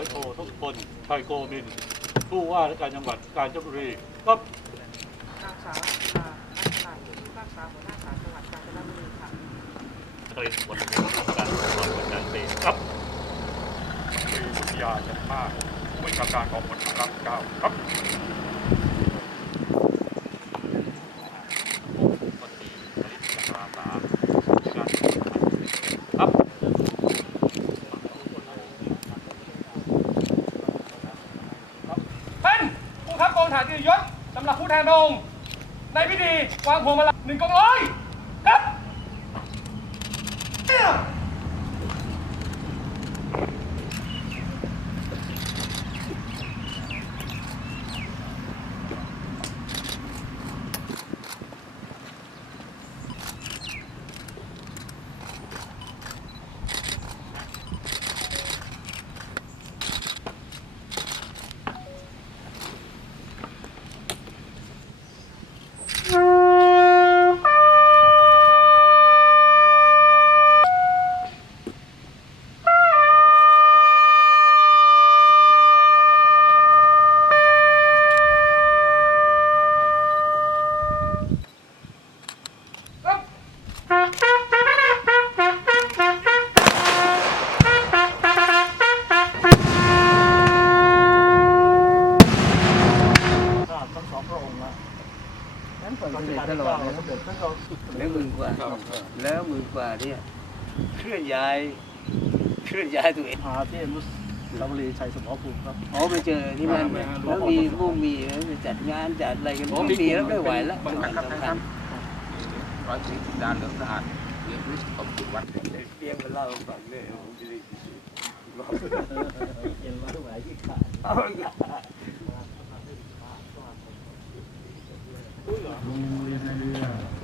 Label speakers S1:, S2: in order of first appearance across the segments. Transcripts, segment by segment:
S1: อยโททุกคนชัยโกมิน ผู้ว่าราชการจังหวัดกาญจนบุรีครับ
S2: นางสาวอ่านักข่าวผู้พิพากษาหัวหน้าศาลจังหวัดกาญจนบุรีค่ะ
S1: ต
S3: รีสวนการการสอบวนการเตะ
S1: ครับมีวิทยาจันมากผู้บัญชาการกองพลทัพเก้าครับ
S3: ปฏิผลิตจักราสา
S1: การครับ
S2: ท่านผู้ทัพกองฐานกิตยศสำ หรับผู้แทนองค์ในพิธีวางพวงมาลัยหนึ่งกองร้อยครับ
S4: เปิดเสด็จตลอดเลยครับแล้วมือกว่าแล้วมือกว่าเนี่ยเคลื่อนย้ายเคลื่อนย้ายตัวเอง
S5: หาที่อนุสาวรีย์ชัยสมรภูมิครับ
S4: อ๋อไปเจอที่นั่นเนี่ยแล้วมีพวกมีแล้วไปจัดงานจัดอะไรกันไม่มีแล้วไม่ไหวแล้วเป็นวันสำคัญ
S6: ร้อยสี่สิบด้านเหลืองสะอาดเรียนรู้ขอบคุณวัดเ
S4: รียงมันเล่าให้ฟังเลยผมจะได้เอาเดิ
S7: Yeah.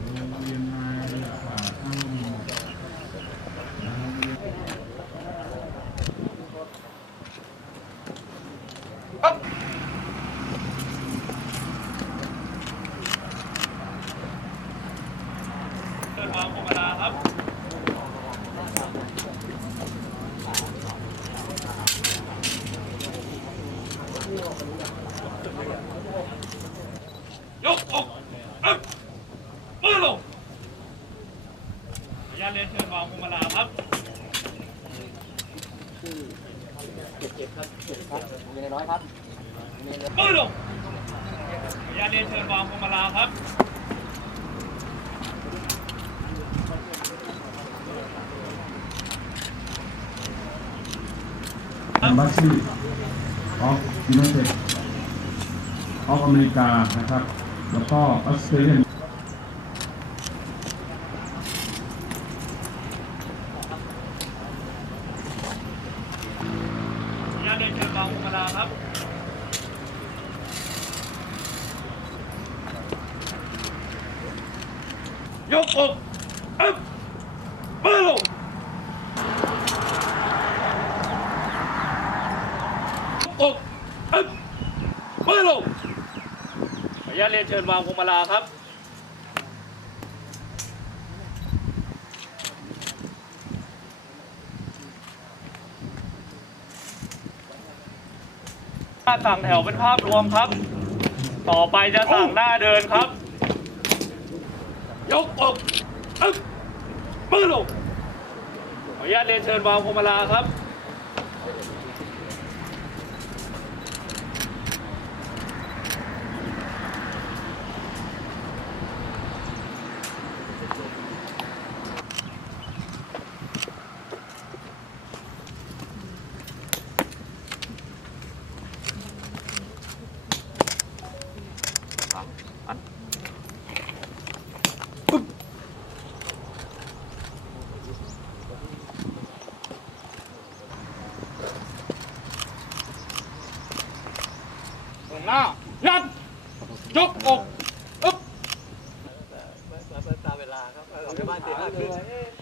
S8: ญาตเรียนเชิญวางพวงมาลาครับมือลงขออนุญาตเรียนเชิญวางพวงมาลาครับ
S7: Embassy of United of America นะครับ แล้วก็ออสเตรเลีย ขอ
S8: อนุญาตเรียนเชิญวางพวงมาลาครับ ยกอกอึ๊บมือลงยกอกมือลงขออนุญาตเรียนเชิญวางพวงมาลาครับถ้าสั่งแถวเป็นภาพรวมครับ ต่อไปจะสั่งหน้าเดินครับ ยกอกอึ๊บมือลงขออนุญาตเรียนเชิญวางพวงมาลาครับ
S2: หน้ายันยกอกอึ๊บ
S4: ตาเวลาครับออกจากบ้านตีห้าครึ่ง